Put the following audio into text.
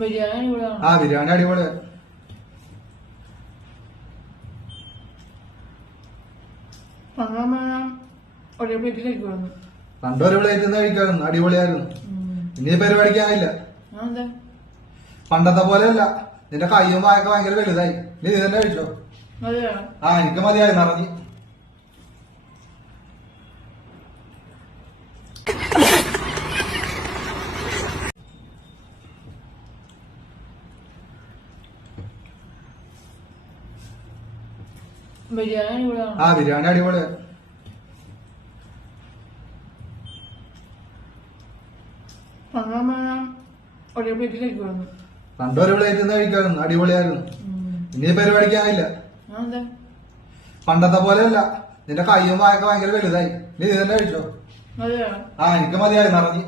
ബിരിയാണി അടിപൊളിയാ. ഒരേ പ്ലേറ്റിലേക്ക് വന്നു. പണ്ടൊരു പ്ലേറ്റ് നിന്ന് കഴിക്കാറുണ്ട്, അടിപൊളിയായിരുന്നു. ഇനി പരിപാടിക്കാനില്ല, പണ്ടത്തെ പോലെയല്ല. നിന്റെ കയ്യും വായൊക്കെ ഭയങ്കര വലുതായി. നീ തന്നെ കഴിച്ചോ? എനിക്ക് മതിയായി, നിറഞ്ഞു. ബിരിയാണി അടിപൊളിയാ. ഒരേ പ്ലേറ്റിലേക്ക് വന്നു. പണ്ടൊരു പ്ലേറ്റ് നിന്ന് കഴിക്കാറുണ്ട്, അടിപൊളിയായിരുന്നു. ഇനി പരിപാടിക്കാനില്ല, പണ്ടത്തെ പോലെയല്ല. നിന്റെ കയ്യും വായൊക്കെ ഭയങ്കര വലുതായി. നീ തന്നെ കഴിച്ചോ? എനിക്ക് മതിയായി, നിറഞ്ഞു.